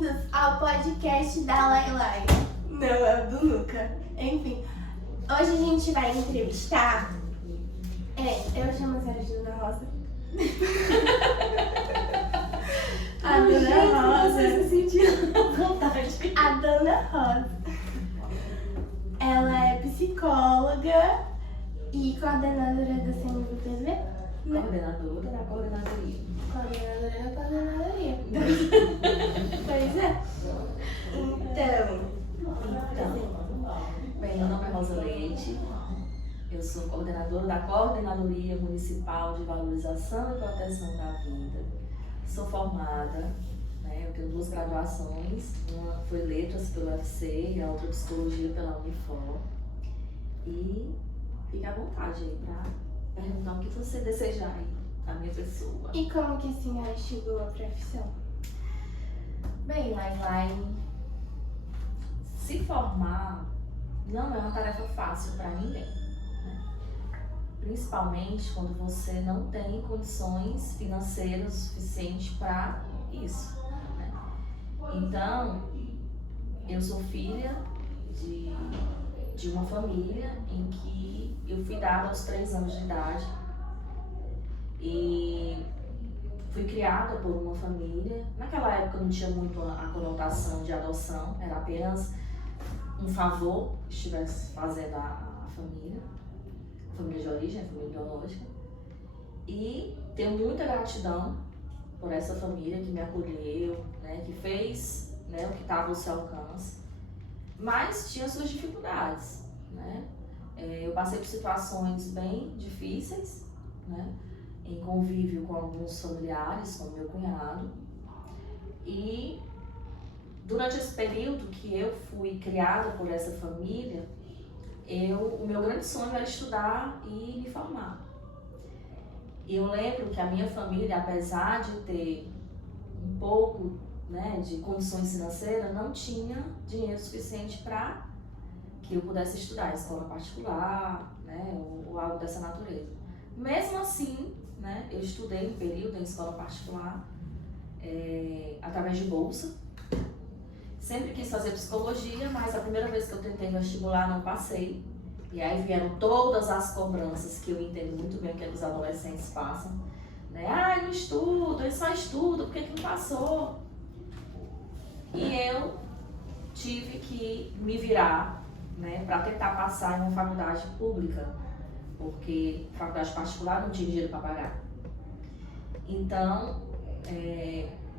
bem-vindos ao podcast da Lailai. Não, é do Luca. Enfim, hoje a gente vai entrevistar... eu chamo a senhora de Dona Rosa. A Dona Rosa. Você se sentiu à vontade. A Dona Rosa. Ela é psicóloga e coordenadora da CNV-TV. Coordenadora da coordenadoria. Coordenadora da coordenadoria. Pois é. Bem, meu nome é Rosa Leite. Eu sou coordenadora da Coordenadoria Municipal de Valorização e Proteção da Vida. Sou formada, né? Eu tenho 2 graduações. Uma foi Letras pelo UFC e a outra Psicologia pela Unifor. E fique à vontade aí para perguntar o que você desejar aí da minha pessoa. E como que a senhora chegou à profissão? Bem, Lailai, se formar não é uma tarefa fácil para ninguém, né? Principalmente quando você não tem condições financeiras suficientes para isso, né? Então, eu sou filha de uma família em que eu fui dada aos 3 anos de idade e fui criada por uma família. Naquela época não tinha muito a conotação de adoção, era apenas um favor que estivesse fazendo a família de origem, a família biológica. E tenho muita gratidão por essa família que me acolheu, né, que fez, né, o que estava ao seu alcance, mas tinha suas dificuldades, né? Eu passei por situações bem difíceis, né, em convívio com alguns familiares, como meu cunhado, e durante esse período que eu fui criada por essa família, o meu grande sonho era estudar e me formar. E eu lembro que a minha família, apesar de ter um pouco, né, de condições financeiras, não tinha dinheiro suficiente para que eu pudesse estudar em escola particular, né, ou algo dessa natureza. Mesmo assim, né, eu estudei um período em escola particular, através de bolsa. Sempre quis fazer psicologia, mas a primeira vez que eu tentei vestibular não passei. E aí vieram todas as cobranças que eu entendo muito bem que os adolescentes passam, né? Ah, não estudo, ele só estuda, por que não passou? E eu tive que me virar, né, para tentar passar em uma faculdade pública, porque faculdade particular não tinha dinheiro para pagar. Então,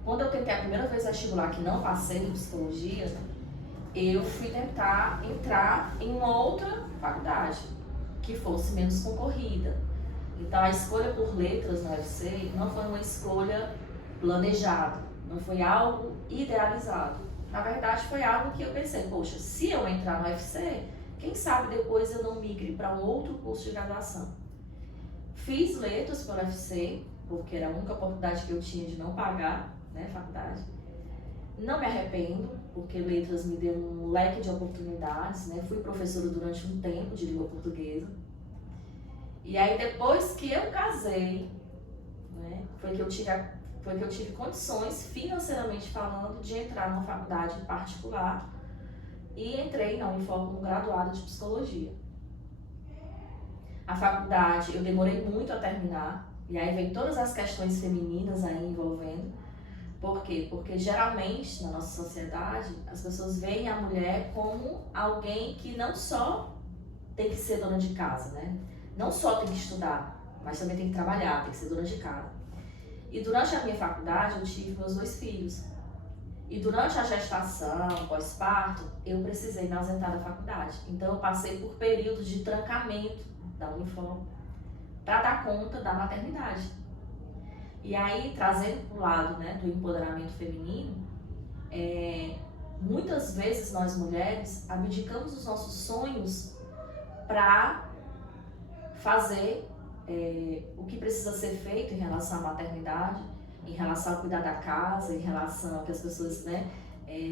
quando eu tentei a primeira vez vestibular, que não passei em psicologia, eu fui tentar entrar em uma outra faculdade, que fosse menos concorrida. Então a escolha por letras na UFC não foi uma escolha planejada, não foi algo idealizado. Na verdade foi algo que eu pensei, poxa, se eu entrar no UFC, quem sabe depois eu não migre para um outro curso de graduação. Fiz letras pela UFC, porque era a única oportunidade que eu tinha de não pagar, né, faculdade. Não me arrependo, porque letras me deu um leque de oportunidades, né? Fui professora durante um tempo de língua portuguesa. E aí depois que eu casei, né, foi que eu tive condições, financeiramente falando, de entrar numa faculdade particular e entrei na Unifor como graduada de psicologia. A faculdade eu demorei muito a terminar, e aí vem todas as questões femininas aí envolvendo. Por quê? Porque geralmente na nossa sociedade as pessoas veem a mulher como alguém que não só tem que ser dona de casa, né? Não só tem que estudar, mas também tem que trabalhar, tem que ser dona de casa. E durante a minha faculdade eu tive meus 2 filhos. E durante a gestação, pós-parto, eu precisei me ausentar da faculdade. Então eu passei por períodos de trancamento da Unifor para dar conta da maternidade. E aí, trazendo para o lado, né, do empoderamento feminino, muitas vezes nós mulheres abdicamos dos nossos sonhos para fazer o que precisa ser feito em relação à maternidade, em relação a cuidar da casa, em relação ao que as pessoas, né,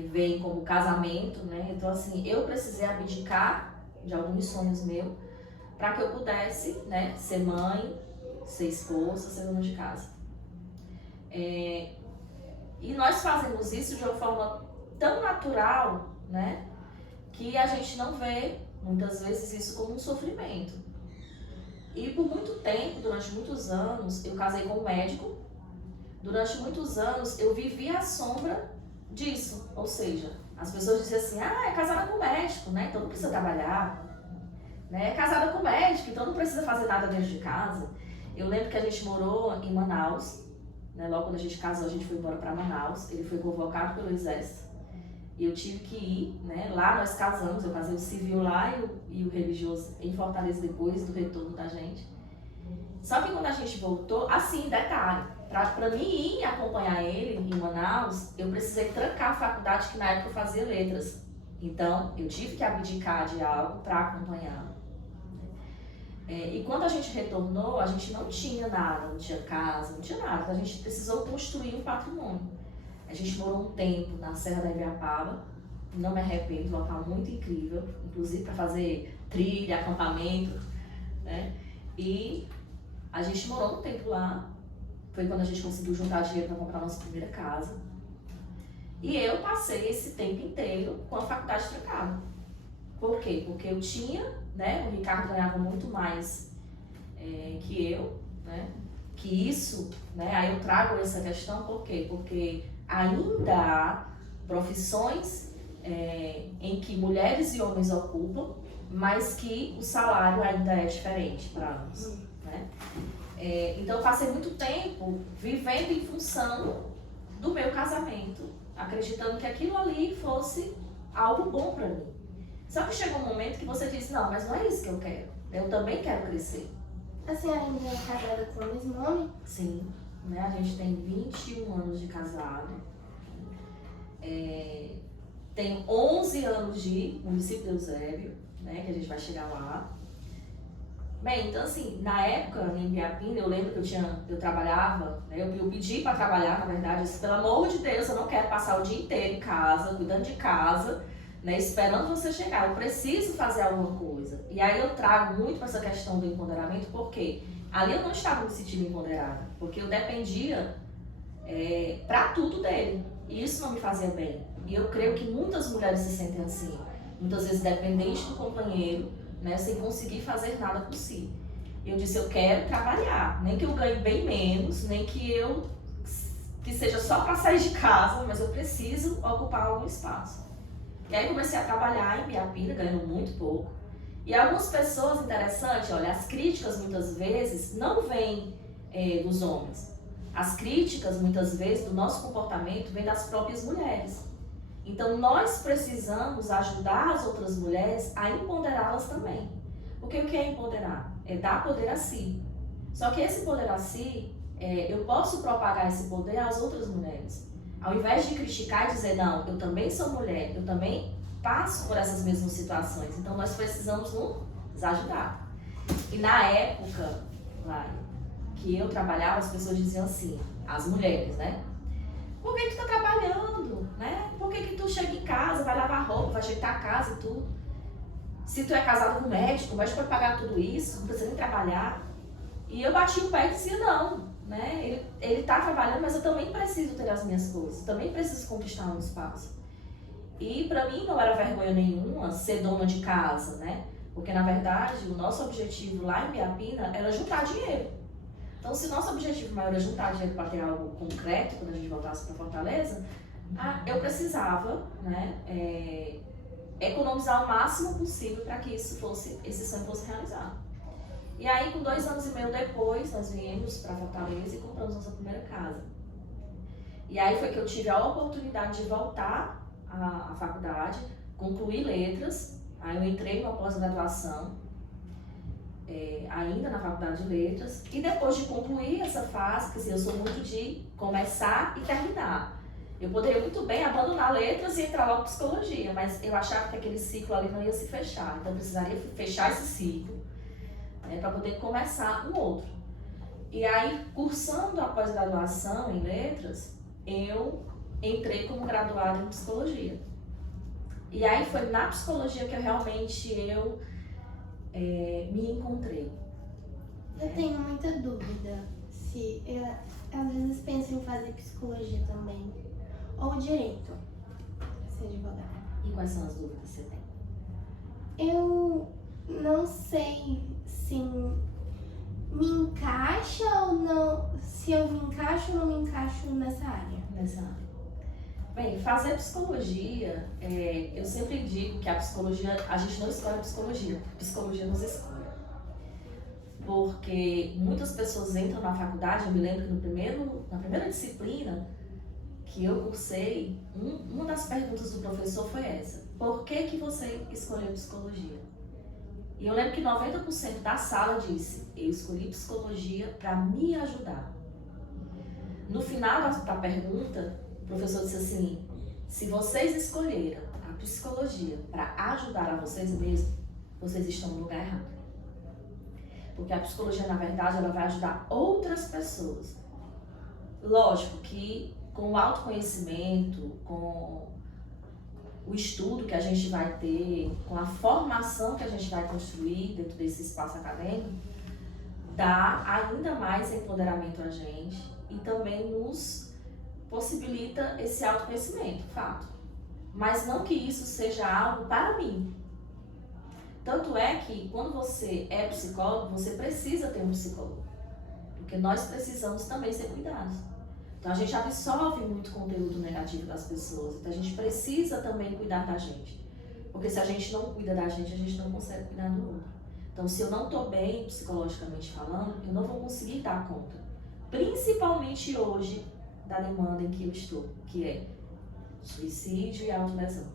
veem como casamento, né? Então, assim, eu precisei abdicar de alguns sonhos meus para que eu pudesse, né, ser mãe, ser esposa, ser dona de casa. E nós fazemos isso de uma forma tão natural, né? Que a gente não vê, muitas vezes, isso como um sofrimento. E por muito tempo, durante muitos anos, eu casei com um médico. Durante muitos anos, eu vivi à sombra disso. Ou seja, as pessoas diziam assim, é casada com médico, né? Então não precisa trabalhar. Né? É casada com médico, então não precisa fazer nada dentro de casa. Eu lembro que a gente morou em Manaus, né? Logo quando a gente casou, a gente foi embora para Manaus. Ele foi convocado pelo exército. E eu tive que ir, né? Lá nós casamos, eu casei o civil lá e o religioso em Fortaleza depois do retorno da gente. Só que quando a gente voltou, assim, detalhe, para mim ir acompanhar ele em Manaus, eu precisei trancar a faculdade, que na época eu fazia letras. Então, eu tive que abdicar de algo para acompanhá-lo. E quando a gente retornou, a gente não tinha nada, não tinha casa, não tinha nada. A gente precisou construir um patrimônio. A gente morou um tempo na Serra da Ibiapaba, não me arrependo, um local muito incrível, inclusive para fazer trilha, acampamento, né? E a gente morou um tempo lá, foi quando a gente conseguiu juntar dinheiro para comprar a nossa primeira casa. E eu passei esse tempo inteiro com a faculdade trancada. Por quê? Porque eu tinha, né? O Ricardo ganhava muito mais que eu, né? Que isso, né? Aí eu trago essa questão, por quê? Porque ainda há profissões em que mulheres e homens ocupam, mas que o salário ainda é diferente para ambos, né? Então eu passei muito tempo vivendo em função do meu casamento, acreditando que aquilo ali fosse algo bom para mim. Só que chega um momento que você diz, não, mas não é isso que eu quero, eu também quero crescer. A senhora ainda é casada com o mesmo homem? Sim. Né? A gente tem 21 anos de casado, tem 11 anos de município de Eusébio, né? Que a gente vai chegar lá. Bem, então assim, na época em Ibiapina, eu lembro que eu trabalhava, né? Eu pedi para trabalhar, na verdade, eu disse, pelo amor de Deus, eu não quero passar o dia inteiro em casa, cuidando de casa, né? Esperando você chegar, eu preciso fazer alguma coisa. E aí eu trago muito para essa questão do empoderamento, porque ali eu não estava me sentindo empoderada, porque eu dependia para tudo dele, e isso não me fazia bem. E eu creio que muitas mulheres se sentem assim, muitas vezes dependentes do companheiro, né, sem conseguir fazer nada por si. Eu disse, eu quero trabalhar, nem que eu ganhe bem menos, nem que seja só para sair de casa, mas eu preciso ocupar algum espaço. E aí comecei a trabalhar em Ibiapina, ganhando muito pouco. E algumas pessoas, interessante, olha, as críticas muitas vezes não vêm dos homens. As críticas muitas vezes do nosso comportamento vêm das próprias mulheres. Então nós precisamos ajudar as outras mulheres a empoderá-las também. Porque o que é empoderar? É dar poder a si. Só que esse poder a si, eu posso propagar esse poder às outras mulheres. Ao invés de criticar e dizer, não, eu também sou mulher, eu também passo por essas mesmas situações, então nós precisamos nos ajudar. E na época que eu trabalhava, as pessoas diziam assim, as mulheres, né? Por que tu tá trabalhando, né? Por que tu chega em casa, vai lavar roupa, vai ajeitar a casa e tudo? Se tu é casado com um médico, o médico pode pagar tudo isso, não precisa nem trabalhar. E eu bati o pé e dizia, não, né? Ele tá trabalhando, mas eu também preciso ter as minhas coisas, também preciso conquistar um espaço. E para mim não era vergonha nenhuma ser dona de casa, né? Porque na verdade o nosso objetivo lá em Ibiapina era juntar dinheiro. Então se nosso objetivo maior era juntar dinheiro para ter algo concreto quando a gente voltasse para Fortaleza, eu precisava, né, economizar o máximo possível para que esse sonho fosse realizado. E aí com 2 anos e meio depois nós viemos para Fortaleza e compramos nossa primeira casa. E aí foi que eu tive a oportunidade de voltar à faculdade, concluir letras, aí eu entrei numa pós-graduação, ainda na faculdade de letras, e depois de concluir essa fase, que assim, eu sou muito de começar e terminar. Eu poderia muito bem abandonar letras e entrar logo em psicologia, mas eu achava que aquele ciclo ali não ia se fechar, então eu precisaria fechar esse ciclo, para poder começar um outro. E aí, cursando a pós-graduação em letras, eu entrei como graduada em psicologia. E aí foi na psicologia que eu realmente me encontrei. Eu tenho muita dúvida se eu às vezes penso em fazer psicologia também. ou direito, ser advogada. E quais são as dúvidas que você tem? Eu não sei se me encaixa ou não, se eu me encaixo ou não me encaixo nessa área. Nessa área. Bem, fazer psicologia, eu sempre digo que a psicologia, a gente não escolhe a psicologia nos escolhe. Porque muitas pessoas entram na faculdade, eu me lembro que na primeira disciplina que eu cursei, uma das perguntas do professor foi essa: por que você escolheu psicologia? E eu lembro que 90% da sala disse: eu escolhi psicologia para me ajudar. No final da pergunta, o professor disse assim: se vocês escolheram a psicologia para ajudar a vocês mesmos, vocês estão no lugar errado. Porque a psicologia, na verdade, ela vai ajudar outras pessoas. Lógico que com o autoconhecimento, com o estudo que a gente vai ter, com a formação que a gente vai construir dentro desse espaço acadêmico, dá ainda mais empoderamento a gente e também nos possibilita esse autoconhecimento, fato. Mas não que isso seja algo para mim. Tanto é que quando você é psicólogo, você precisa ter um psicólogo. Porque nós precisamos também ser cuidados. Então a gente absorve muito conteúdo negativo das pessoas. Então a gente precisa também cuidar da gente. Porque se a gente não cuida da gente, a gente não consegue cuidar do outro. Então se eu não estou bem psicologicamente falando, eu não vou conseguir dar conta. Principalmente hoje, da demanda em que eu estou, que é suicídio e autolesão.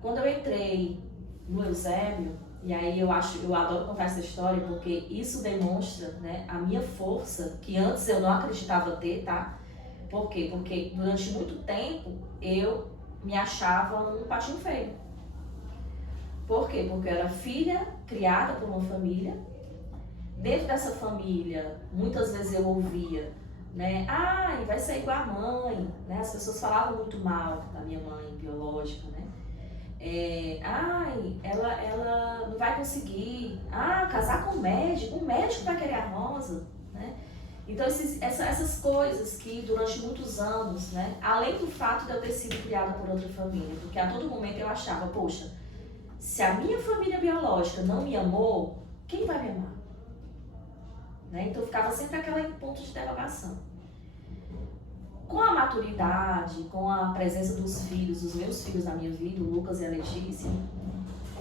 Quando eu entrei no Eusébio, e aí eu adoro contar essa história porque isso demonstra, né, a minha força, que antes eu não acreditava ter, tá? Por quê? Porque durante muito tempo eu me achava um patinho feio. Por quê? Porque eu era filha criada por uma família. Dentro dessa família, muitas vezes eu ouvia, né, vai ser igual a mãe, né? As pessoas falavam muito mal da minha mãe biológica, né? Ela não vai conseguir, casar com o médico vai querer a Rosa, né? Então essas coisas que durante muitos anos, né, além do fato de eu ter sido criada por outra família, porque a todo momento eu achava, poxa, se a minha família biológica não me amou, quem vai me amar? Né? Então ficava sempre aquela ponto de interrogação. Com a maturidade, com a presença dos meus filhos na minha vida, o Lucas e a Letícia,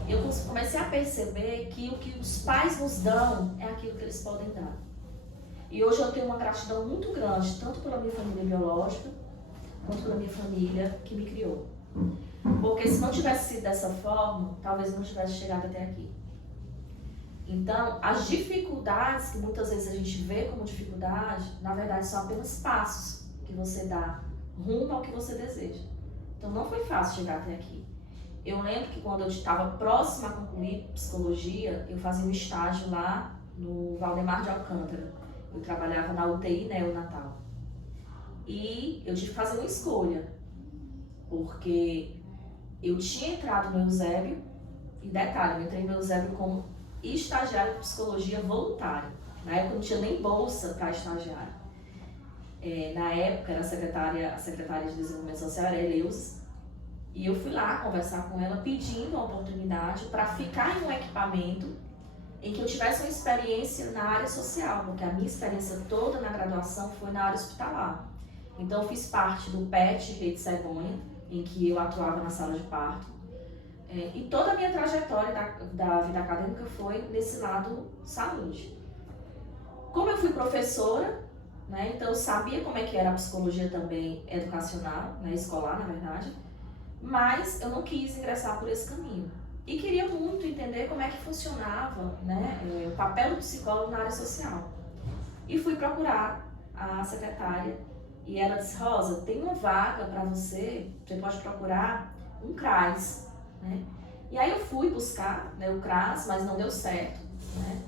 eu comecei a perceber que o que os pais nos dão é aquilo que eles podem dar. E hoje eu tenho uma gratidão muito grande, tanto pela minha família biológica, quanto pela minha família que me criou. Porque se não tivesse sido dessa forma, talvez eu não tivesse chegado até aqui. Então, as dificuldades que muitas vezes a gente vê como dificuldade, na verdade são apenas passos que você dá rumo ao que você deseja. Então não foi fácil chegar até aqui. Eu lembro que quando eu estava próxima a concluir psicologia, eu fazia um estágio lá no Valdemar de Alcântara. Eu trabalhava na UTI neonatal. E eu tive que fazer uma escolha, porque eu tinha entrado no Eusébio, e detalhe, eu entrei no Eusébio como estagiário de psicologia voluntário. Na época não tinha nem bolsa para estagiário. Na época era a secretária de Desenvolvimento Social, era Eleusa, e eu fui lá conversar com ela pedindo a oportunidade para ficar em um equipamento em que eu tivesse uma experiência na área social, porque a minha experiência toda na graduação foi na área hospitalar. Então eu fiz parte do PET Rede Cegonha, em que eu atuava na sala de parto, e toda a minha trajetória da vida acadêmica foi nesse lado saúde. Como eu fui professora, né, então eu sabia como é que era a psicologia também educacional, né, escolar na verdade, mas eu não quis ingressar por esse caminho. E queria muito entender como é que funcionava, né, o papel do psicólogo na área social. E fui procurar a secretária e ela disse: Rosa, tem uma vaga para você pode procurar um CRAS. Né? E aí eu fui buscar, né, o CRAS, mas não deu certo. Né?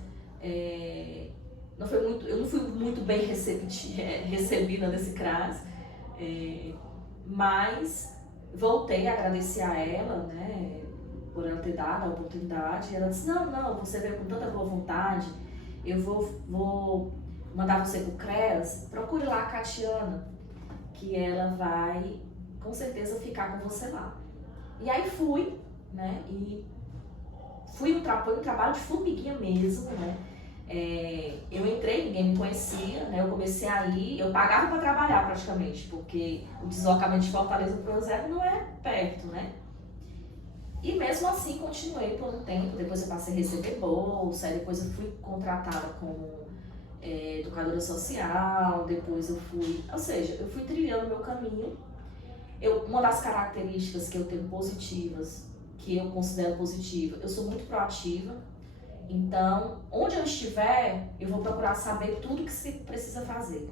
Eu não fui muito bem recebida nesse CRAS, mas voltei a agradecer a ela, né, por ela ter dado a oportunidade. E ela disse: não, você veio com tanta boa vontade, eu vou mandar você pro CREAS, procure lá a Catiana, que ela vai com certeza ficar com você lá. E aí fui, né? E foi um trabalho de formiguinha mesmo, né? Eu entrei, ninguém me conhecia, né? Eu comecei a ir, eu pagava para trabalhar praticamente, porque o deslocamento de Fortaleza para o Eusébio não é perto, né? E mesmo assim continuei por um tempo, depois eu passei a receber bolsa, aí depois eu fui contratada como educadora social, depois eu fui, ou seja, eu fui trilhando o meu caminho. Uma das características que eu tenho positivas, que eu considero positiva, eu sou muito proativa. Então, onde eu estiver, eu vou procurar saber tudo que se precisa fazer.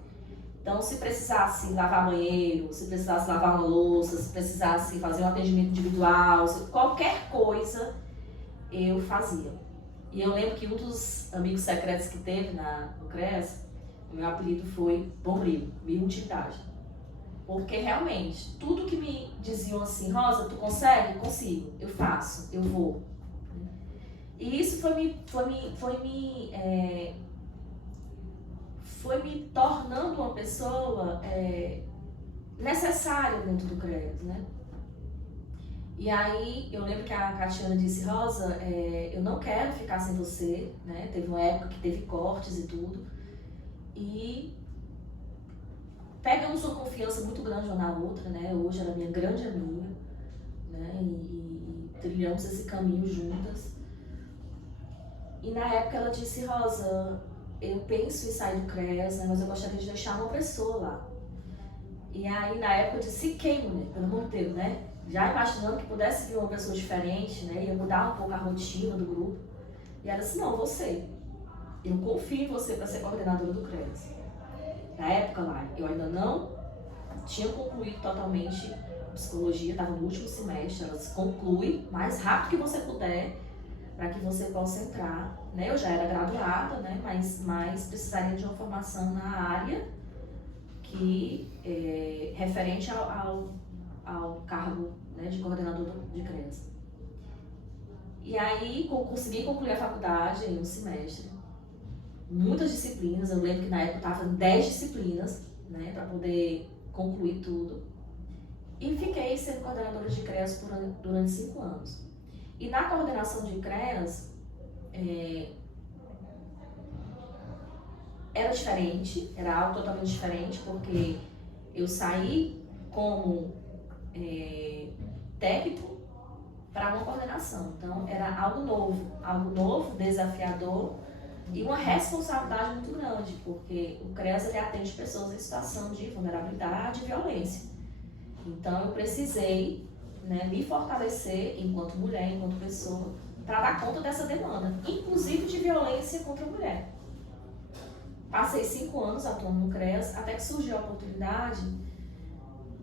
Então, se precisasse lavar banheiro, se precisasse lavar uma louça, se precisasse fazer um atendimento individual, qualquer coisa, eu fazia. E eu lembro que um dos amigos secretos que teve no CREAS, o meu apelido foi Bombril, Mil Utilidade. Porque realmente, tudo que me diziam assim, Rosa, tu consegue? Consigo, eu faço, eu vou. E isso foi me tornando uma pessoa necessária dentro do CREAS, né? E aí eu lembro que a Catiana disse, Rosa, eu não quero ficar sem você, né? Teve uma época que teve cortes e tudo. E pegamos uma confiança muito grande uma na outra, né? Hoje ela é minha grande amiga, né? E trilhamos esse caminho juntas. E na época ela disse, Rosa, eu penso em sair do CREAS, né, mas eu gostaria de deixar uma pessoa lá. E aí na época eu disse, quem, mulher? Pelo amor de Deus, né? Já imaginando que pudesse vir uma pessoa diferente, né? Ia mudar um pouco a rotina do grupo. E ela disse, não, você. Eu confio em você para ser coordenadora do CREAS. Na época lá, eu ainda não tinha concluído totalmente psicologia, estava no último semestre. Ela disse, conclui mais rápido que você puder, para que você possa entrar, né? Eu já era graduada, né? Mas precisaria de uma formação na área que referente ao cargo, né, de coordenador de CREAS. E aí consegui concluir a faculdade em um semestre, muitas disciplinas, eu lembro que na época eu estava em 10 disciplinas, né, para poder concluir tudo. E fiquei sendo coordenadora de CREAS durante 5 anos. E na coordenação de CREAS, era diferente, era algo totalmente diferente, porque eu saí como técnico para uma coordenação. Então, era algo novo, desafiador e uma responsabilidade muito grande, porque o CREAS ele atende pessoas em situação de vulnerabilidade e violência. Então, eu precisei, né, me fortalecer enquanto mulher, enquanto pessoa, para dar conta dessa demanda, inclusive de violência contra a mulher. Passei 5 anos atuando no CREAS, até que surgiu a oportunidade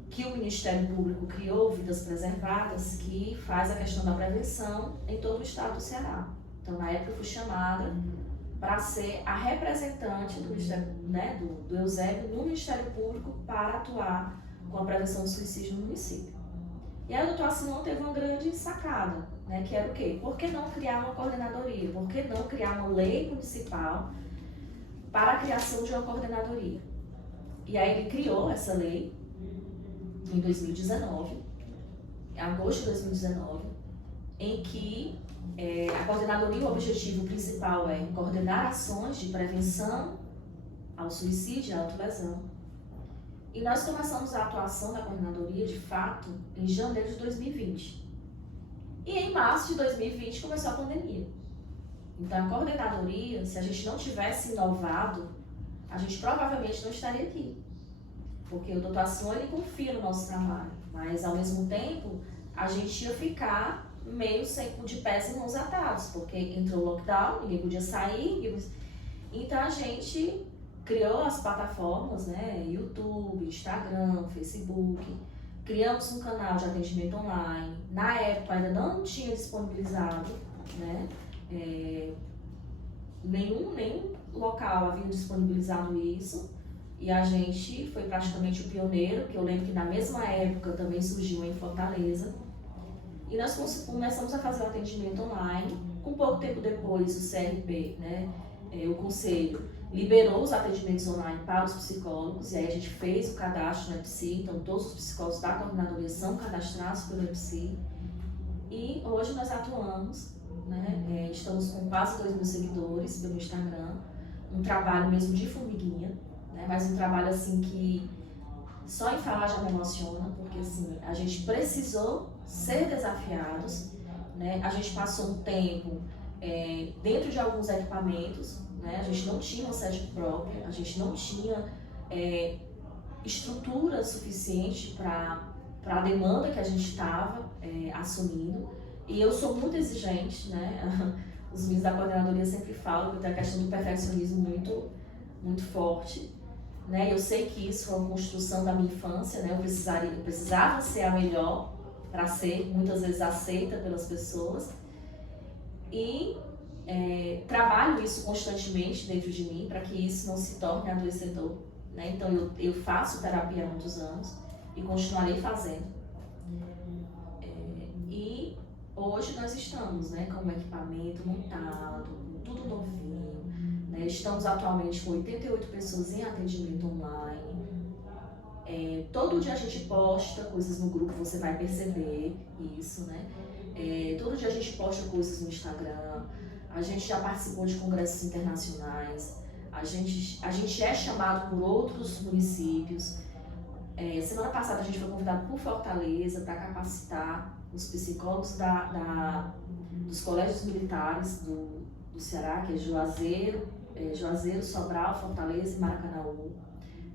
que o Ministério Público criou, Vidas Preservadas, que faz a questão da prevenção em todo o estado do Ceará. Então, na época, eu fui chamada para ser a representante do Ministério, né, do Eusébio no Ministério Público para atuar com a prevenção do suicídio no município. E aí o doutor Simão teve uma grande sacada, né, que era o quê? Por que não criar uma coordenadoria? Por que não criar uma lei municipal para a criação de uma coordenadoria? E aí ele criou essa lei em 2019, em agosto de 2019, em que a coordenadoria, o objetivo principal é coordenar ações de prevenção ao suicídio e à autolesão. E nós começamos a atuação da coordenadoria, de fato, em janeiro de 2020. E em março de 2020 começou a pandemia. Então, a coordenadoria, se a gente não tivesse inovado, a gente provavelmente não estaria aqui. Porque o Dr. Asson, ele confia no nosso trabalho. Mas, ao mesmo tempo, a gente ia ficar meio de pés e mãos atados. Porque entrou o lockdown, ninguém podia sair. Então, a gente criou as plataformas, né, YouTube, Instagram, Facebook, criamos um canal de atendimento online. Na época ainda não tinha disponibilizado, né, nenhum local havia disponibilizado isso, e a gente foi praticamente o pioneiro, que eu lembro que na mesma época também surgiu em Fortaleza, e nós começamos a fazer o atendimento online. Com pouco tempo depois, o CRP, né, o Conselho, liberou os atendimentos online para os psicólogos, e aí a gente fez o cadastro no EPSI, então todos os psicólogos da coordenadoria são cadastrados pelo EPSI, e hoje nós atuamos, né, estamos com quase 2.000 seguidores pelo Instagram, um trabalho mesmo de formiguinha, né, mas um trabalho assim que só em falar já me emociona, porque assim, a gente precisou ser desafiados, né, a gente passou um tempo dentro de alguns equipamentos, né, a gente não tinha uma sede própria, a gente não tinha estrutura suficiente para a demanda que a gente estava assumindo, e eu sou muito exigente, né, os meninos da coordenadoria sempre falam que eu tenho a questão do perfeccionismo muito, muito forte, né, eu sei que isso foi uma construção da minha infância, né, eu precisava ser a melhor para ser muitas vezes aceita pelas pessoas, e trabalho isso constantemente dentro de mim para que isso não se torne adoecedor, né? Então eu faço terapia há muitos anos e continuarei fazendo. E hoje nós estamos, né, com o equipamento montado, com tudo novinho, né? Estamos atualmente com 88 pessoas em atendimento online. Todo dia a gente posta coisas no grupo, você vai perceber isso, né? Todo dia a gente posta coisas no Instagram, a gente já participou de congressos internacionais, a gente é chamado por outros municípios. Semana passada a gente foi convidado por Fortaleza para capacitar os psicólogos dos colégios militares do Ceará, que é Juazeiro, Sobral, Fortaleza e Maracanaú.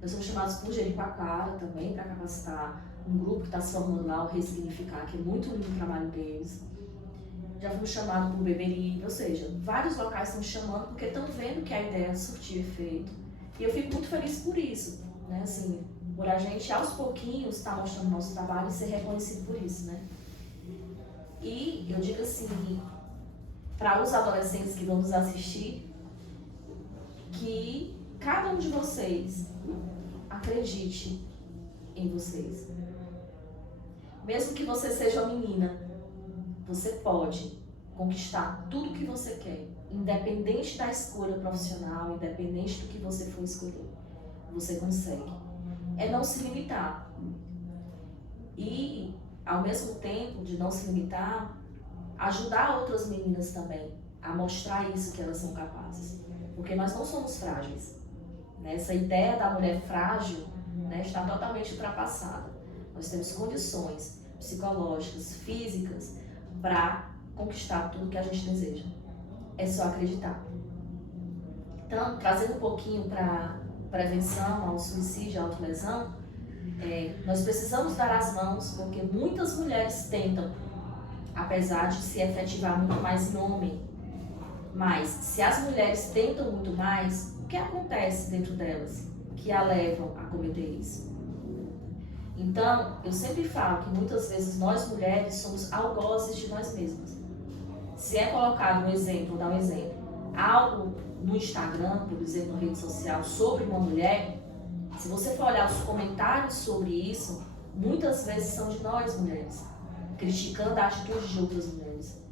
Nós somos chamados por Jericoacoara também para capacitar um grupo que está se formando lá, o Ressignificar, que é muito lindo o trabalho deles. Já fomos chamados por Beberibe, ou seja, vários locais estão chamando porque estão vendo que a ideia surtiu efeito. E eu fico muito feliz por isso, né? Assim, por a gente aos pouquinhos estar mostrando nosso trabalho e ser reconhecido por isso, né? E eu digo assim, para os adolescentes que vão nos assistir, que cada um de vocês acredite em vocês. Mesmo que você seja uma menina, você pode conquistar tudo que você quer, independente da escolha profissional, independente do que você for escolher. Você consegue. É não se limitar. E, ao mesmo tempo de não se limitar, ajudar outras meninas também a mostrar isso que elas são capazes. Porque nós não somos frágeis. Essa ideia da mulher frágil, né, está totalmente ultrapassada. Nós temos condições psicológicas, físicas, para conquistar tudo que a gente deseja. É só acreditar. Então, trazendo um pouquinho para prevenção ao suicídio, à autolesão, nós precisamos dar as mãos, porque muitas mulheres tentam, apesar de se efetivar muito mais em homem. Mas, se as mulheres tentam muito mais, o que acontece dentro delas que a levam a cometer isso? Então, eu sempre falo que muitas vezes nós mulheres somos algozes de nós mesmas. Se é colocado um exemplo, vou dar um exemplo, algo no Instagram, por exemplo, na rede social, sobre uma mulher, se você for olhar os comentários sobre isso, muitas vezes são de nós mulheres, criticando a atitude de outras mulheres.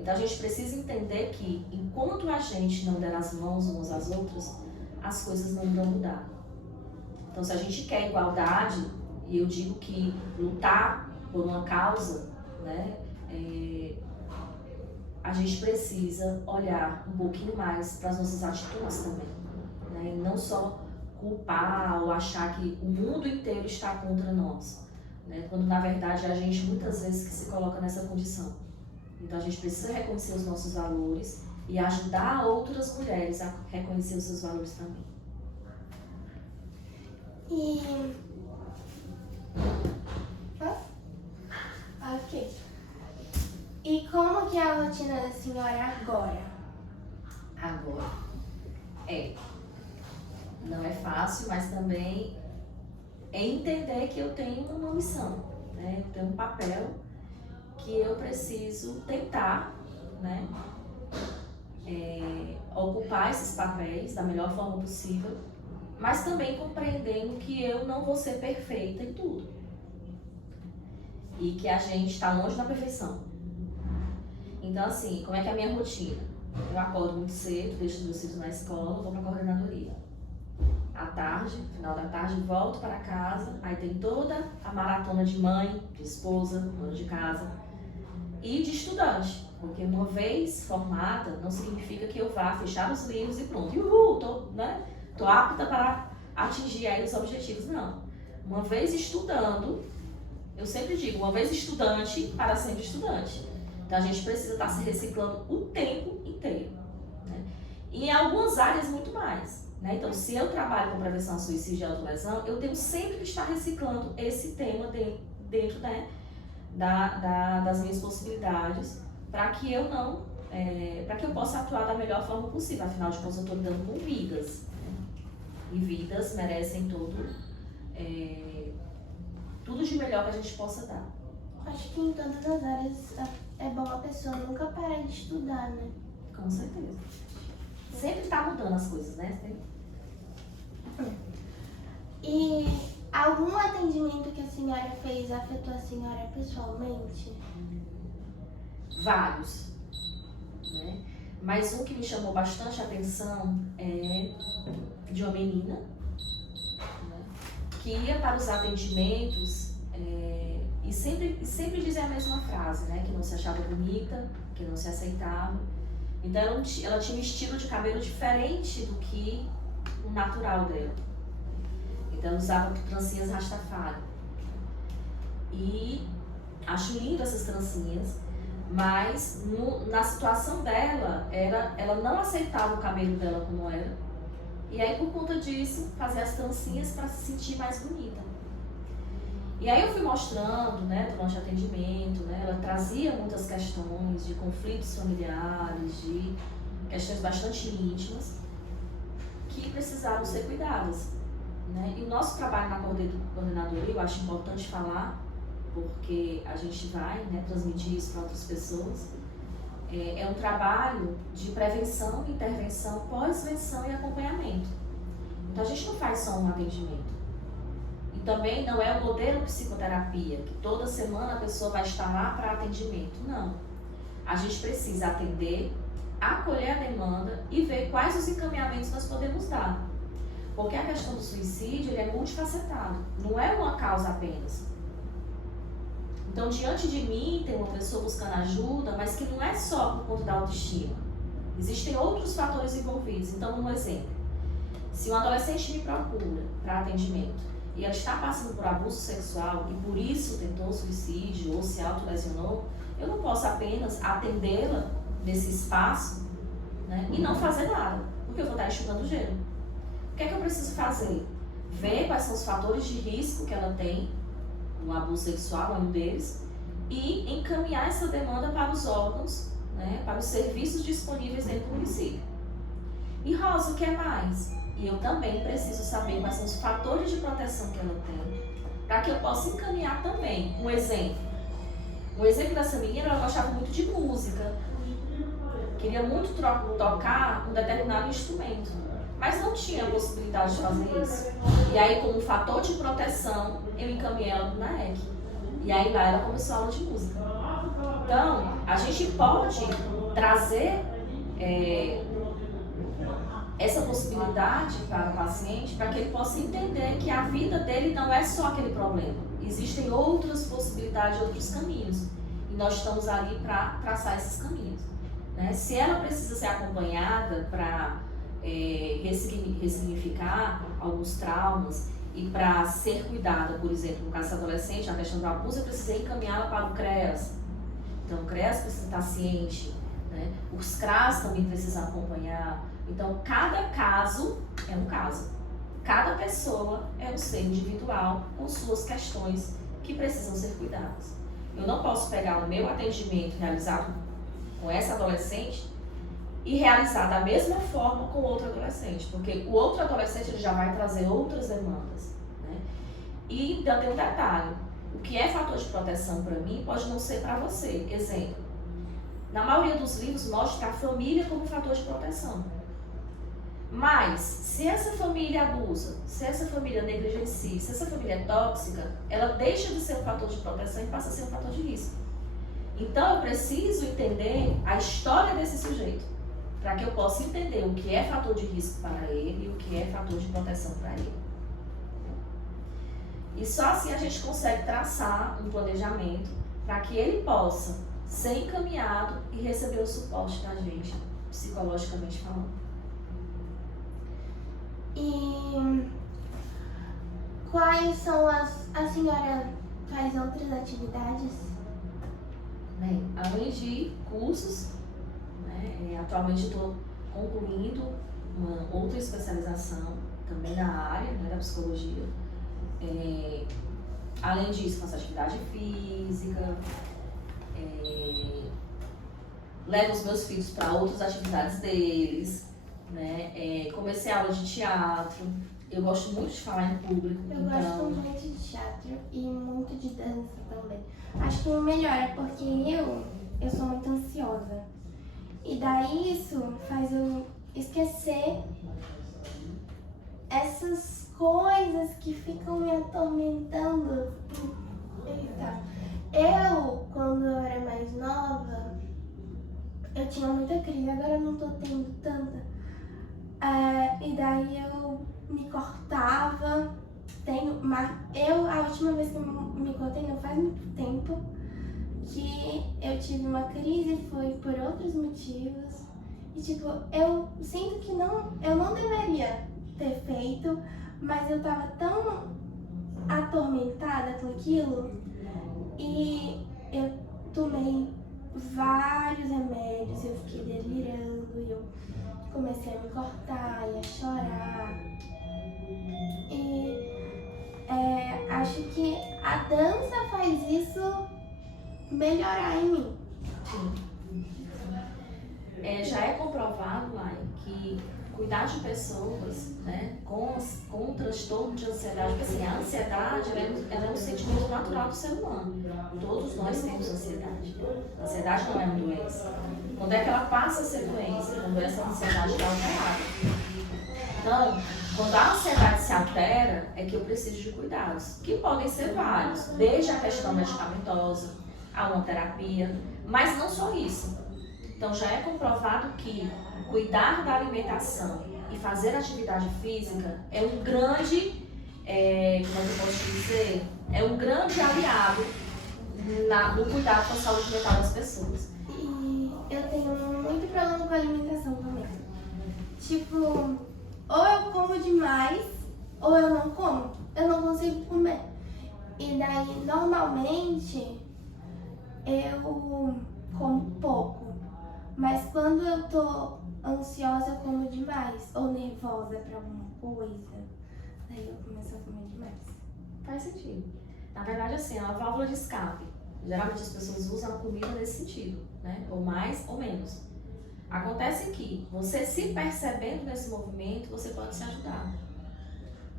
Então a gente precisa entender que, enquanto a gente não der as mãos umas às outras, as coisas não vão mudar. Então, se a gente quer igualdade, e eu digo que lutar por uma causa, né, a gente precisa olhar um pouquinho mais para as nossas atitudes também, né, e não só culpar ou achar que o mundo inteiro está contra nós, né, quando na verdade é a gente muitas vezes que se coloca nessa condição. Então a gente precisa reconhecer os nossos valores e ajudar outras mulheres a reconhecer os seus valores também. Ok. E como que é a rotina da senhora agora? Agora. Não é fácil, mas também é entender que eu tenho uma missão, né? Eu tenho um papel que eu preciso tentar, né? Ocupar esses papéis da melhor forma possível, mas também compreendendo que eu não vou ser perfeita em tudo. E que a gente está longe da perfeição. Então, assim, como é que é a minha rotina? eu acordo muito cedo, deixo os meus filhos na escola, vou para a coordenadoria. À tarde, final da tarde, volto para casa, aí tem toda a maratona de mãe, de esposa, dona de casa e de estudante, porque uma vez formada não significa que eu vá fechar os livros e pronto, tô apta para atingir aí os objetivos, não. Uma vez estudando, eu sempre digo, uma vez estudante, para sempre estudante. Então a gente precisa estar se reciclando o tempo inteiro, né? E em algumas áreas muito mais. Né? Então, se eu trabalho com prevenção ao suicídio e autolesão, eu tenho sempre que estar reciclando esse tema dentro né, das minhas possibilidades, para que eu para que eu possa atuar da melhor forma possível. Afinal de contas, eu estou lidando com vidas, né? E vidas merecem tudo de melhor que a gente possa dar. Acho que em todas as áreas é bom a pessoa nunca parar de estudar, né? Com certeza. Sempre está mudando as coisas, né? E algum atendimento que a senhora fez afetou a senhora pessoalmente? Vários, né? Mas um que me chamou bastante atenção é de uma menina, né, que ia para os atendimentos e sempre dizia a mesma frase, né? Que não se achava bonita, que não se aceitava. Então ela tinha um estilo de cabelo diferente do que o natural dela. Então ela usava trancinhas Rastafari. E acho lindo essas trancinhas, mas na situação dela, ela não aceitava o cabelo dela como era. E aí por conta disso, fazia as trancinhas para se sentir mais bonita. E aí eu fui mostrando, né, durante o atendimento, né, ela trazia muitas questões de conflitos familiares, de questões bastante íntimas, que precisaram ser cuidadas, né? E o nosso trabalho na coordenadoria, eu acho importante falar, porque a gente vai, né, transmitir isso para outras pessoas, é um trabalho de prevenção, intervenção, pós-venção e acompanhamento. Então a gente não faz só um atendimento. E também não é o modelo psicoterapia, que toda semana a pessoa vai estar lá para atendimento. Não. A gente precisa atender, acolher a demanda e ver quais os encaminhamentos nós podemos dar. Porque a questão do suicídio ele é multifacetado, não é uma causa apenas. Então, diante de mim, tem uma pessoa buscando ajuda, mas que não é só por conta da autoestima. Existem outros fatores envolvidos. Então, um exemplo. Se um adolescente me procura para atendimento e ela está passando por abuso sexual e por isso tentou suicídio ou se autolesionou, eu não posso apenas atendê-la nesse espaço, né, e não fazer nada, porque eu vou estar enxugando gelo. O que é que eu preciso fazer? Ver quais são os fatores de risco que ela tem, o abuso sexual é um deles, e encaminhar essa demanda para os órgãos, né, para os serviços disponíveis dentro do município. E Rosa, o que é mais? E eu também preciso saber quais são os fatores de proteção que ela tem, para que eu possa encaminhar também. Um exemplo dessa menina, ela gostava muito de música, queria muito tocar um determinado instrumento, mas não tinha a possibilidade de fazer isso. E aí, como fator de proteção, eu encaminhei ela para o NAEC. E aí lá ela começou a aula de música. Então, a gente pode trazer essa possibilidade para o paciente, para que ele possa entender que a vida dele não é só aquele problema. Existem outras possibilidades, outros caminhos. E nós estamos ali para traçar esses caminhos, né? Se ela precisa ser acompanhada para ressignificar alguns traumas e para ser cuidada, por exemplo, no caso adolescente, a questão do abuso, eu precisei encaminhá-la para o CREAS. Então, o CREAS precisa estar ciente, né? Os CRAS também precisam acompanhar. Então, cada caso é um caso. Cada pessoa é um ser individual com suas questões que precisam ser cuidadas. Eu não posso pegar o meu atendimento realizado com essa adolescente e realizar da mesma forma com outro adolescente, porque o outro adolescente ele já vai trazer outras demandas, né? E ainda tem um detalhe, o que é fator de proteção para mim pode não ser para você. Exemplo, na maioria dos livros mostra a família como fator de proteção. Mas, se essa família abusa, se essa família negligencia, se essa família é tóxica, ela deixa de ser um fator de proteção e passa a ser um fator de risco. Então, eu preciso entender a história desse sujeito. para que eu possa entender o que é fator de risco para ele e o que é fator de proteção para ele. E só assim a gente consegue traçar um planejamento para que ele possa ser encaminhado e receber o suporte da gente, psicologicamente falando. E quais são a senhora faz outras atividades? Bem, além de cursos, né, atualmente estou concluindo uma outra especialização também da área, né, da psicologia. Além disso, faço atividade física, levo os meus filhos para outras atividades deles, né? Comecei aula de teatro, eu gosto muito de falar em público. Eu gosto muito de teatro e muito de dança também. Acho que o melhor é porque eu sou muito ansiosa. E daí isso faz eu esquecer essas coisas que ficam me atormentando. Eita. Eu, quando eu era mais nova, eu tinha muita crise, agora eu não tô tendo tanta. E daí eu me cortava. A última vez que eu me cortei não faz muito tempo, que eu tive uma crise, foi por outros motivos. E tipo, eu sinto que eu não deveria ter feito, mas eu tava tão atormentada com aquilo e eu tomei vários remédios, eu fiquei delirando e eu comecei a me cortar e a chorar. E acho que a dança faz isso melhorar em mim. Já é comprovado, Lai, que cuidar de pessoas, né, com um transtorno de ansiedade, porque assim, a ansiedade ela é um sentimento natural do ser humano. Todos nós temos ansiedade. A ansiedade não é uma doença. Quando é que ela passa a ser doença? Quando essa ansiedade está alterada. Então, quando a ansiedade se altera, é que eu preciso de cuidados, que podem ser vários, desde a questão medicamentosa, a uma terapia, mas não só isso. Então, já é comprovado que cuidar da alimentação e fazer atividade física é um grande, como eu posso dizer, é um grande aliado no cuidado com a saúde mental das pessoas. E eu tenho muito problema com a alimentação também. Tipo, ou eu como demais, ou eu não como. Eu não consigo comer. E daí, normalmente, eu como pouco. Mas quando eu tô ansiosa, eu como demais. Ou nervosa pra alguma coisa. Daí eu começo a comer demais. Faz sentido. Na verdade, assim, é uma válvula de escape. Geralmente as pessoas usam a comida nesse sentido, né? Ou mais ou menos. Acontece que você se percebendo nesse movimento, você pode se ajudar,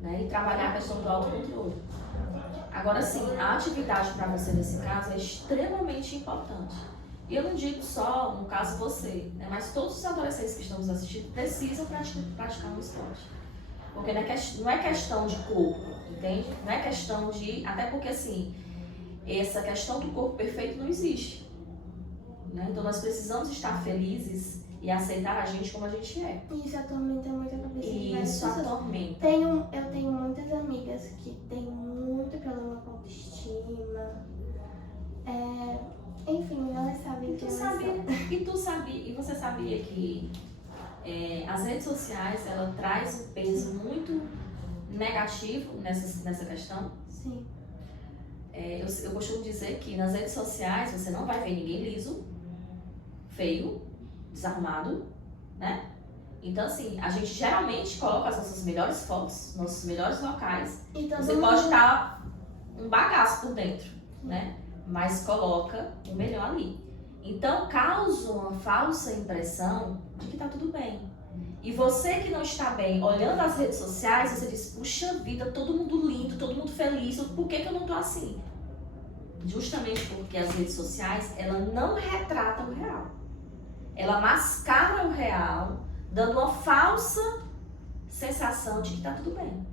né? E trabalhar a questão do autocontrole. Agora sim, a atividade para você nesse caso é extremamente importante. E eu não digo só, no caso você, né? Mas todos os adolescentes que estão nos assistindo precisam praticar um esporte. Porque não é questão de corpo, entende? Não é questão de... Até porque assim, essa questão do corpo perfeito não existe, né? Então nós precisamos estar felizes e aceitar a gente como a gente é. Isso atormenta muito a cabeça de várias Isso pessoas. atormenta. Eu tenho muitas amigas que têm muito problema com autoestima. Enfim, elas sabem que elas são. E você sabia que as redes sociais, ela traz um peso muito negativo nessa questão? Sim. Eu costumo dizer que nas redes sociais você não vai ver ninguém liso, feio, desarrumado, né? Então, assim, a gente geralmente coloca as nossas melhores fotos, nossos melhores locais. Você pode estar um bagaço por dentro, né? Mas coloca o melhor ali. Então, causa uma falsa impressão de que tá tudo bem. E você que não está bem, olhando as redes sociais, você diz, puxa vida, todo mundo lindo, todo mundo feliz, por que eu não tô assim? Justamente porque as redes sociais, ela não retrata o real. Ela mascara o real, dando uma falsa sensação de que tá tudo bem.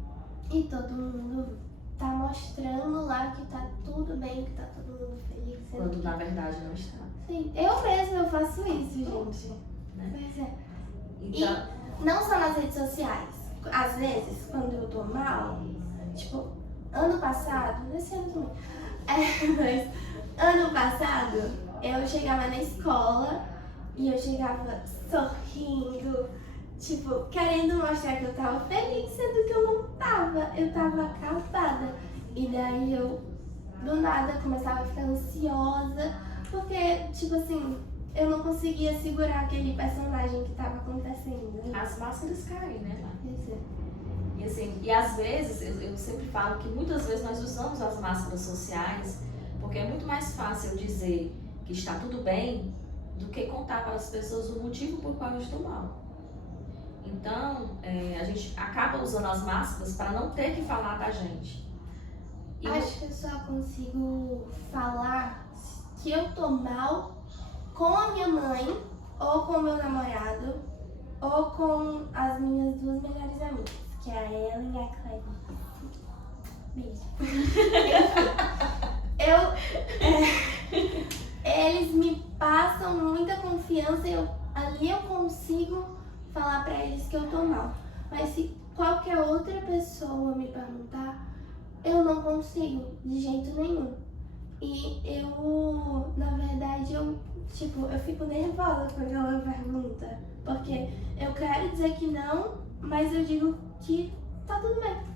E todo mundo tá mostrando lá que tá tudo bem, que tá todo mundo feliz. Quando na verdade não está. Sim, eu mesma faço isso, gente. Né? Pois é. Então, E não só nas redes sociais. Às vezes, quando eu tô mal, tipo, ano passado, esse ano também, mas ano passado eu chegava na escola e eu chegava sorrindo, tipo, querendo mostrar que eu tava feliz, sendo que eu não tava, eu tava acabada. E daí eu, do nada, começava a ficar ansiosa, porque, tipo assim, eu não conseguia segurar aquele personagem que tava acontecendo. as máscaras caem, né? Pois é. E assim, e às vezes, eu sempre falo que muitas vezes nós usamos as máscaras sociais porque é muito mais fácil eu dizer que está tudo bem do que contar para as pessoas o motivo por qual eu estou mal. Então, a gente acaba usando as máscaras para não ter que falar da gente. E Acho que eu só consigo falar que eu tô mal com a minha mãe, ou com o meu namorado, ou com as minhas duas melhores amigas, que é a Ellen e a Clarice. Beijo. Eles me passam muita confiança e ali eu consigo falar pra eles que eu tô mal. Mas se qualquer outra pessoa me perguntar, eu não consigo, de jeito nenhum. E eu, na verdade, eu fico nervosa quando ela pergunta. Porque eu quero dizer que não, mas eu digo que tá tudo bem.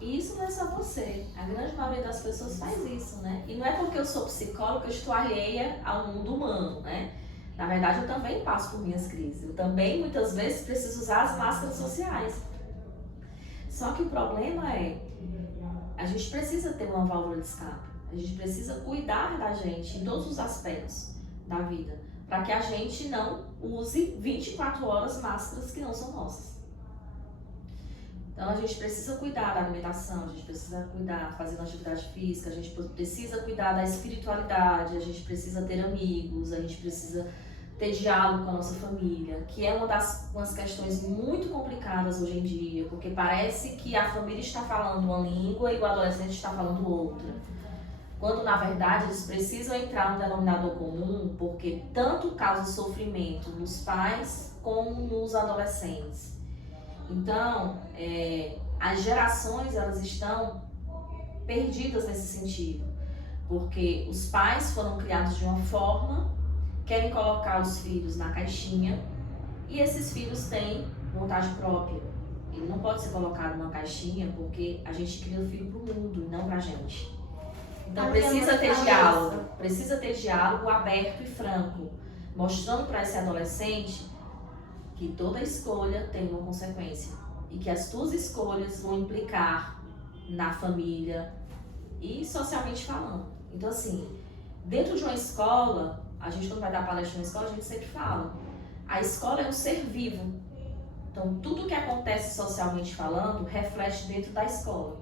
E isso não é só você. A grande maioria das pessoas faz isso, né? E não é porque eu sou psicóloga que eu estou alheia ao mundo humano, né? Na verdade, eu também passo por minhas crises. Eu também, muitas vezes, preciso usar as máscaras sociais. Só que o problema é, a gente precisa ter uma válvula de escape. A gente precisa cuidar da gente em todos os aspectos da vida, para que a gente não use 24 horas máscaras que não são nossas. Então a gente precisa cuidar da alimentação, a gente precisa cuidar fazendo atividade física, a gente precisa cuidar da espiritualidade, a gente precisa ter amigos, a gente precisa ter diálogo com a nossa família, que é umas questões muito complicadas hoje em dia, porque parece que a família está falando uma língua e o adolescente está falando outra. Quando na verdade eles precisam entrar no denominador comum, porque tanto causa sofrimento nos pais como nos adolescentes. Então, as gerações elas estão perdidas nesse sentido, porque os pais foram criados de uma forma, querem colocar os filhos na caixinha e esses filhos têm vontade própria. Ele não pode ser colocado numa caixinha porque a gente cria o filho para o mundo e não para a gente. Então precisa ter diálogo aberto e franco, mostrando para esse adolescente que toda escolha tem uma consequência e que as tuas escolhas vão implicar na família e socialmente falando. Então assim, dentro de uma escola, a gente quando vai dar palestra na escola, a gente sempre fala, a escola é um ser vivo. Então tudo que acontece socialmente falando reflete dentro da escola.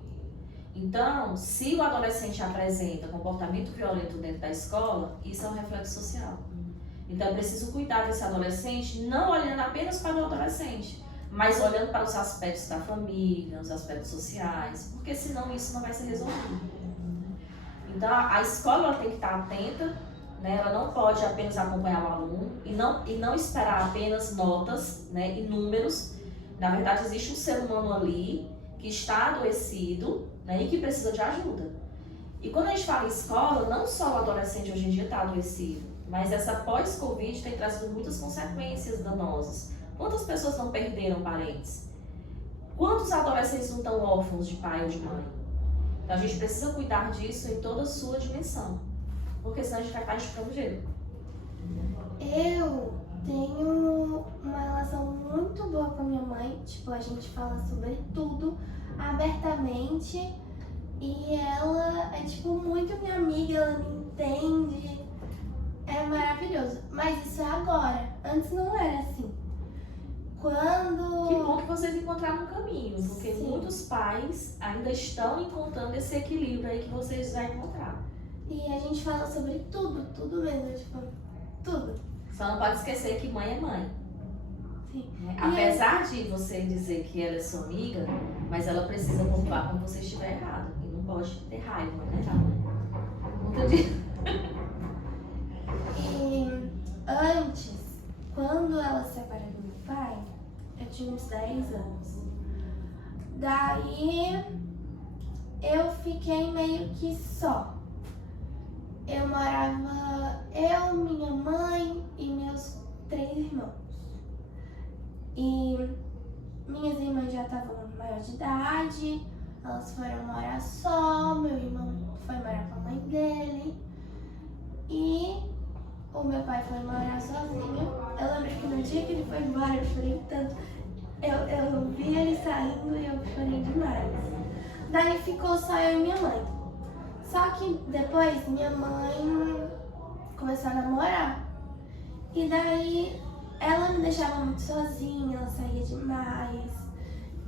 Então, se o adolescente apresenta comportamento violento dentro da escola, isso é um reflexo social. Então, é preciso cuidar desse adolescente, não olhando apenas para o adolescente, mas olhando para os aspectos da família, os aspectos sociais, porque senão isso não vai ser resolvido. Então, a escola ela tem que estar atenta, né? Ela não pode apenas acompanhar o aluno e não esperar apenas notas, né, e números. Na verdade, existe um ser humano ali que está adoecido, né, e que precisa de ajuda. E quando a gente fala em escola, não só o adolescente hoje em dia está adoecido, mas essa pós-Covid tem trazido muitas consequências danosas. Quantas pessoas não perderam parentes? Quantos adolescentes não estão órfãos de pai ou de mãe? Então a gente precisa cuidar disso em toda a sua dimensão, porque senão a gente vai estar enxugando gelo. Eu tenho uma relação muito boa com a minha mãe, tipo, a gente fala sobre tudo abertamente e ela é tipo muito minha amiga, ela me entende, é maravilhoso. Mas isso é agora, antes não era assim. Que bom que vocês encontraram um caminho, porque Sim. muitos pais ainda estão encontrando esse equilíbrio aí que vocês vão encontrar. E a gente fala sobre tudo, tudo mesmo, tipo, tudo. Só não pode esquecer que mãe é mãe. Sim. Né? Apesar de você dizer que ela é sua amiga, mas ela precisa pontuar quando você estiver errado. E não pode ter raiva, né, da mãe. E antes, quando tinha uns 10 anos. Daí eu fiquei meio que só. Eu morava eu, minha mãe e meus 3 irmãos. E minhas irmãs já estavam maior de idade, elas foram morar só, meu irmão foi morar com a mãe dele e o meu pai foi morar sozinho. Eu lembro que no dia que ele foi embora eu chorei tanto. Eu vi ele saindo e eu chorei demais. Daí ficou só eu e minha mãe. Só que depois minha mãe começou a namorar. E daí ela me deixava muito sozinha, ela saía demais.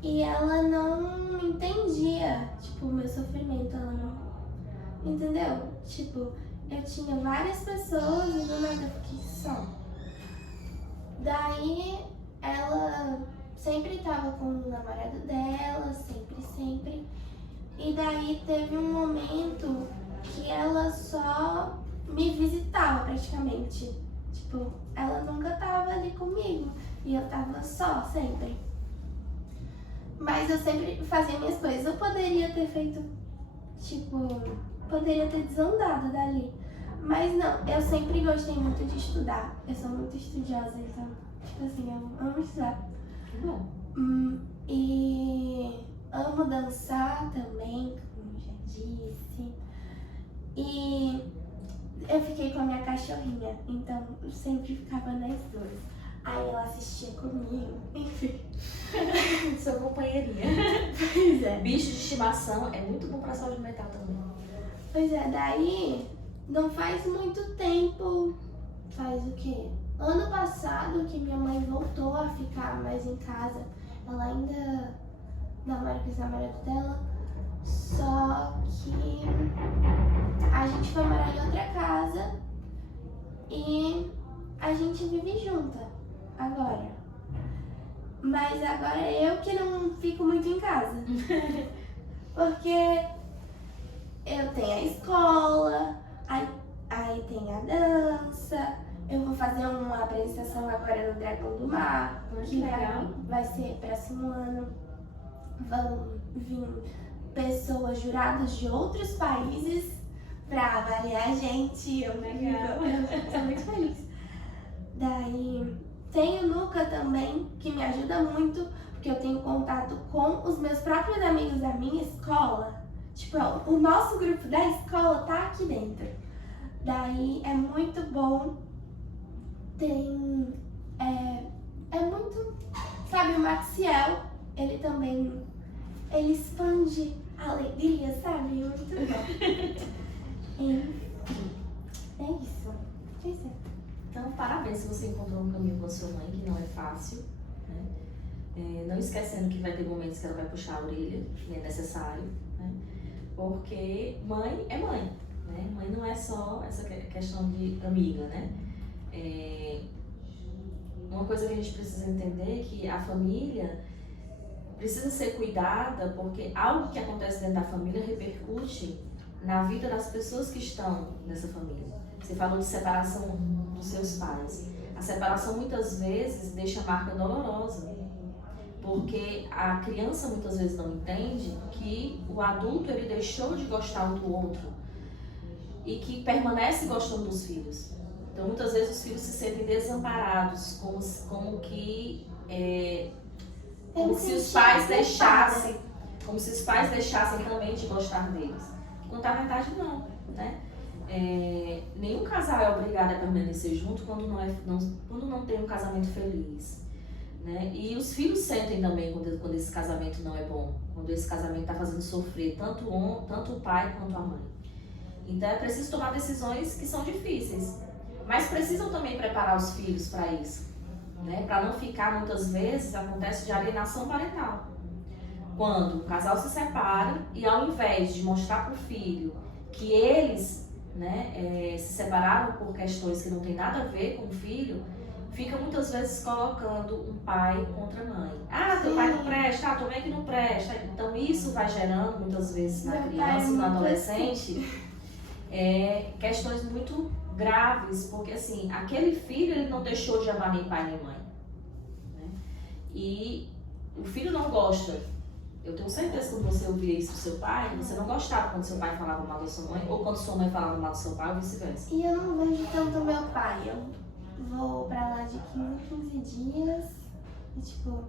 E ela não entendia, tipo, o meu sofrimento, ela não... Entendeu? Tipo, eu tinha várias pessoas e do nada eu fiquei só. Daí ela sempre tava com o namorado dela, sempre. E daí teve um momento que ela só me visitava praticamente. Tipo, ela nunca tava ali comigo e eu tava só sempre. Mas eu sempre fazia minhas coisas. Eu poderia ter feito, tipo, poderia ter desandado dali. Mas não, eu sempre gostei muito de estudar. Eu sou muito estudiosa, então, tipo assim, eu amo estudar. Bom. E amo dançar também, como já disse. E eu fiquei com a minha cachorrinha, então eu sempre ficava nas duas. Aí ela assistia comigo, enfim. Sua companheirinha. Pois é. Bicho de estimação é muito bom pra saúde mental também. Pois é, daí não faz muito tempo, faz o quê? Ano passado que minha mãe voltou a ficar mais em casa. Ela ainda namora com os namorados dela, só que a gente foi morar em outra casa e a gente vive junta agora. Mas agora eu que não fico muito em casa. Porque eu tenho a escola, aí tem a dança. Eu vou fazer uma apresentação agora no Dragão do Mar, Que legal. vai ser próximo ano. Vão vir pessoas juradas de outros países pra avaliar a gente. Eu sou muito feliz. Daí tem o Nuca também, que me ajuda muito, porque eu tenho contato com os meus próprios amigos da minha escola. Tipo, o nosso grupo da escola tá aqui dentro. Daí é muito bom. Tem, é muito, sabe, o Maxiel, ele também, ele expande a alegria, sabe, muito bom. Enfim, é isso. Pois é. Então, parabéns se você encontrou um caminho com a sua mãe, que não é fácil, né? Não esquecendo que vai ter momentos que ela vai puxar a orelha, que é necessário, né? Porque mãe é mãe, né? Mãe não é só essa questão de amiga, né? Uma coisa que a gente precisa entender é que a família precisa ser cuidada, porque algo que acontece dentro da família repercute na vida das pessoas que estão nessa família. Você falou de separação dos seus pais. A separação muitas vezes deixa marca dolorosa, porque a criança muitas vezes não entende que o adulto ele deixou de gostar um do outro e que permanece gostando dos filhos. Então muitas vezes os filhos se sentem desamparados, como se os pais deixassem, como se os pais deixassem também de gostar deles. Quando na verdade não, né? Nenhum casal é obrigado a permanecer junto quando não tem um casamento feliz, né? E os filhos sentem também quando esse casamento não é bom, quando esse casamento está fazendo sofrer tanto o pai quanto a mãe. Então é preciso tomar decisões que são difíceis, mas precisam também preparar os filhos para isso, né? Para não ficar, muitas vezes, acontece de alienação parental. Quando o casal se separa e ao invés de mostrar para o filho que eles, né, se separaram por questões que não tem nada a ver com o filho, fica muitas vezes colocando um pai contra a mãe. Ah, teu pai não presta, tua mãe que não presta. Então isso vai gerando muitas vezes na criança, no adolescente, questões muito graves, porque assim, aquele filho ele não deixou de amar nem pai nem mãe, né? e o filho não gosta. Eu tenho certeza que quando você ouvia isso do seu pai, você não gostava quando seu pai falava mal da sua mãe, ou quando sua mãe falava mal do seu pai, ou vice-versa. E eu não vejo tanto meu pai. Eu vou pra lá de 15 em 15 dias e tipo,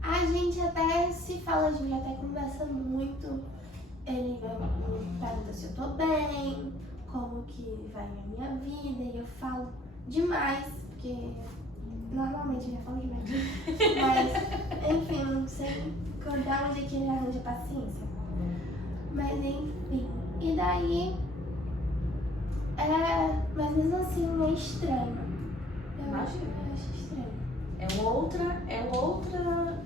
a gente até se fala, a gente até conversa muito. Ele me pergunta se eu tô bem, como que vai a minha vida, e eu falo demais, porque normalmente eu já falo demais. Mas, enfim, não sei da onde é que ele arranja paciência. Mas enfim, e daí, mas mesmo assim é estranho. Eu acho estranho. É uma outra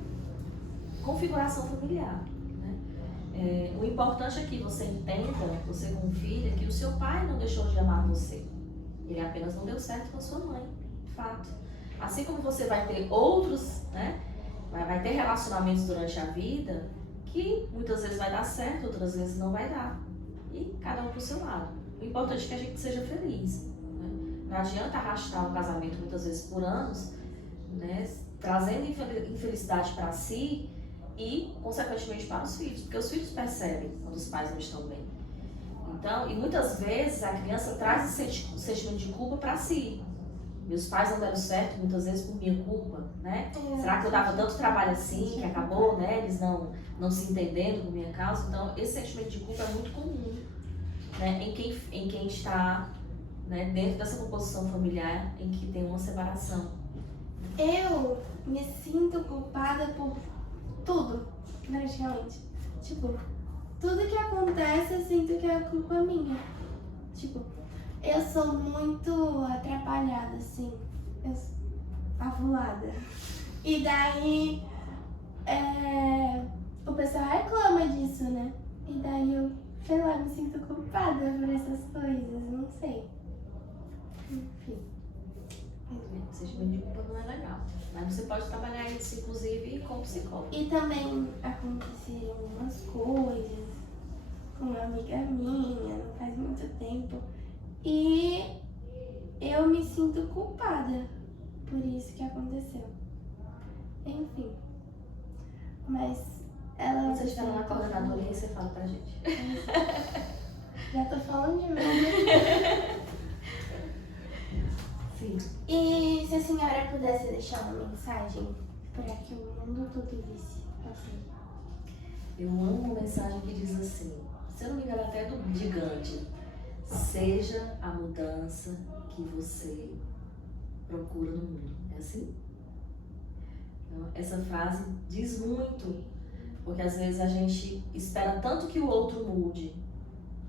configuração familiar. O importante é que você entenda, você como filha, que o seu pai não deixou de amar você. Ele apenas não deu certo com a sua mãe, de fato. Assim como você vai ter outros, né? Vai ter relacionamentos durante a vida que muitas vezes vai dar certo, outras vezes não vai dar. E cada um pro seu lado. O importante é que a gente seja feliz. Né? Não adianta arrastar um casamento muitas vezes por anos, né? Trazendo infelicidade para si e, consequentemente, para os filhos, porque os filhos percebem quando os pais não estão bem. Então, e muitas vezes a criança traz esse sentimento de culpa para si. Meus pais não deram certo, muitas vezes por minha culpa, né? Será que eu dava tanto trabalho assim, que acabou, né? Eles não se entendendo por minha causa? Então, esse sentimento de culpa é muito comum, né? Em quem está, né, dentro dessa composição familiar em que tem uma separação. Eu me sinto culpada por tudo, praticamente. Tipo, tudo que acontece eu sinto que é culpa minha. Tipo, eu sou muito atrapalhada, assim, avulada. E daí, o pessoal reclama disso, né? E daí eu, sei lá, me sinto culpada por essas coisas, não sei. Enfim. O sentimento de culpa não é legal. Mas você pode trabalhar isso, inclusive, com psicólogo. E também aconteceram umas coisas com uma amiga minha, não faz muito tempo. E eu me sinto culpada por isso que aconteceu. Enfim. Mas ela... Quando você estiver na coordenadoria, você fala pra gente. Já tô falando de mim. Sim. E se a senhora pudesse deixar uma mensagem para que o mundo todo visse você? Eu amo uma mensagem que diz assim, se eu não me engano até de Gandhi, seja a mudança que você procura no mundo. É assim? Então, essa frase diz muito, porque às vezes a gente espera tanto que o outro mude,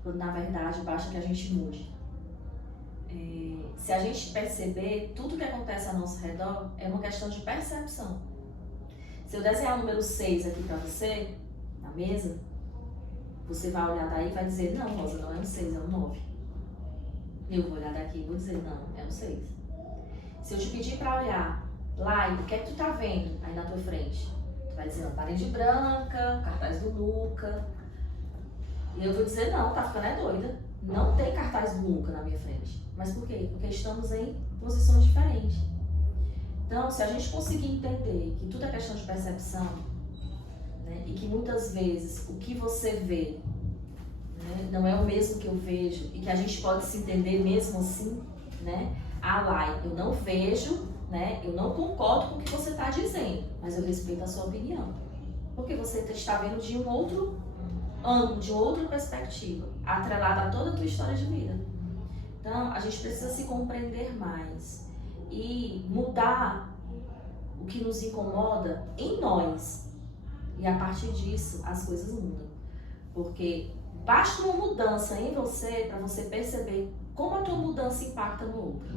quando na verdade basta que a gente mude. Se a gente perceber, tudo que acontece ao nosso redor é uma questão de percepção. Se eu desenhar o número 6 aqui pra você, na mesa, você vai olhar daí e vai dizer, não, Rosa, não é um 6, é um 9. Eu vou olhar daqui e vou dizer, não, é um 6. Se eu te pedir pra olhar lá, e o que é que tu tá vendo aí na tua frente? Tu vai dizer, uma parede branca, cartaz do Luca. E eu vou dizer, não, tá ficando doida. Não tem cartaz do Luca na minha frente. Mas por quê? Porque estamos em posições diferentes. Então, se a gente conseguir entender que tudo é questão de percepção, né, e que muitas vezes o que você vê, né, não é o mesmo que eu vejo, e que a gente pode se entender mesmo assim, né? Lá, eu não vejo, né, eu não concordo com o que você está dizendo, mas eu respeito a sua opinião. Porque você está vendo de um outro ângulo, de outra perspectiva, atrelada a toda a tua história de vida. Então, a gente precisa se compreender mais e mudar o que nos incomoda em nós. E a partir disso, as coisas mudam. Porque basta uma mudança em você para você perceber como a tua mudança impacta no outro.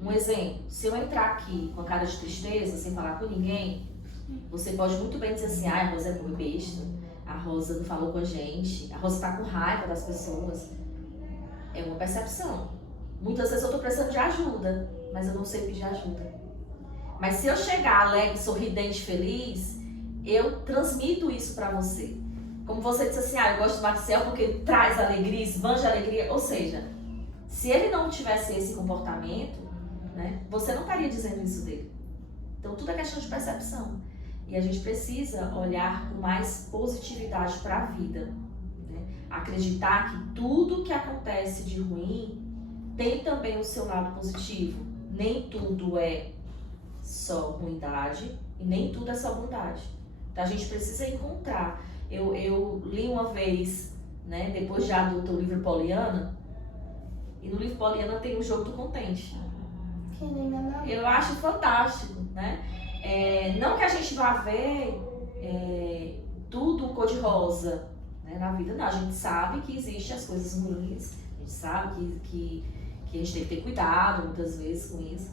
Um exemplo, se eu entrar aqui com a cara de tristeza, sem falar com ninguém, você pode muito bem dizer assim, a Rosa é muito besta, a Rosa não falou com a gente, a Rosa tá com raiva das pessoas. É uma percepção. Muitas vezes eu tô precisando de ajuda, mas eu não sei pedir ajuda. Mas se eu chegar alegre, sorridente, feliz, eu transmito isso pra você. Como você disse assim, eu gosto do Maxel porque ele traz alegria, esbanja alegria. Ou seja, se ele não tivesse esse comportamento, né, você não estaria dizendo isso dele. Então tudo é questão de percepção. E a gente precisa olhar com mais positividade para a vida, né? Acreditar que tudo que acontece de ruim tem também o seu lado positivo. Nem tudo é só ruindade e nem tudo é só bondade. Então a gente precisa encontrar. Eu li uma vez, né, depois de adulta, o livro Poliana, e no livro Poliana tem o jogo do contente. Que nem meu nome. Eu acho fantástico, né? Não que a gente vá ver tudo cor-de-rosa, né, na vida, não. A gente sabe que existem as coisas ruins, a gente sabe que a gente tem que ter cuidado muitas vezes com isso,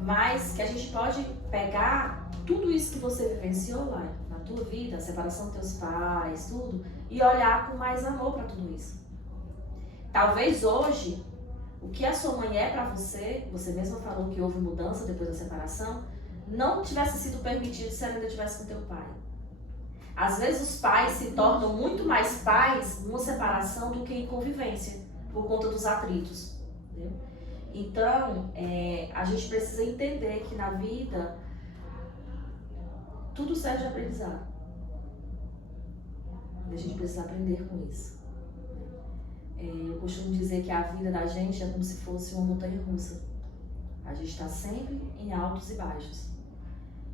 mas que a gente pode pegar tudo isso que você vivenciou lá na tua vida, a separação dos teus pais, tudo, e olhar com mais amor para tudo isso. Talvez hoje, o que a sua mãe é para você, você mesma falou que houve mudança depois da separação, não tivesse sido permitido se ela ainda estivesse com teu pai. Às vezes os pais se tornam muito mais pais numa separação do que em convivência, por conta dos atritos. Entendeu? Então, a gente precisa entender que na vida tudo serve de aprendizado. E a gente precisa aprender com isso. Eu costumo dizer que a vida da gente é como se fosse uma montanha russa. A gente está sempre em altos e baixos.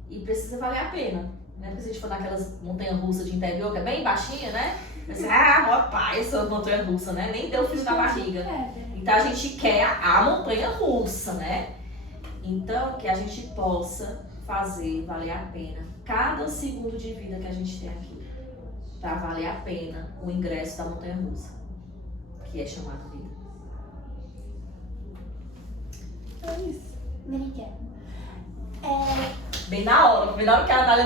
E precisa valer a pena. Né? Porque se a gente for naquelas montanhas russas de interior, que é bem baixinha, né? Você, rapaz, essa montanha russa, né? Nem deu frio na barriga. Então a gente quer a montanha russa, né? Então que a gente possa fazer valer a pena cada segundo de vida que a gente tem aqui. Para valer a pena o ingresso da montanha russa, que é chamada vida. É isso. Obrigada. Bem na hora que a Natália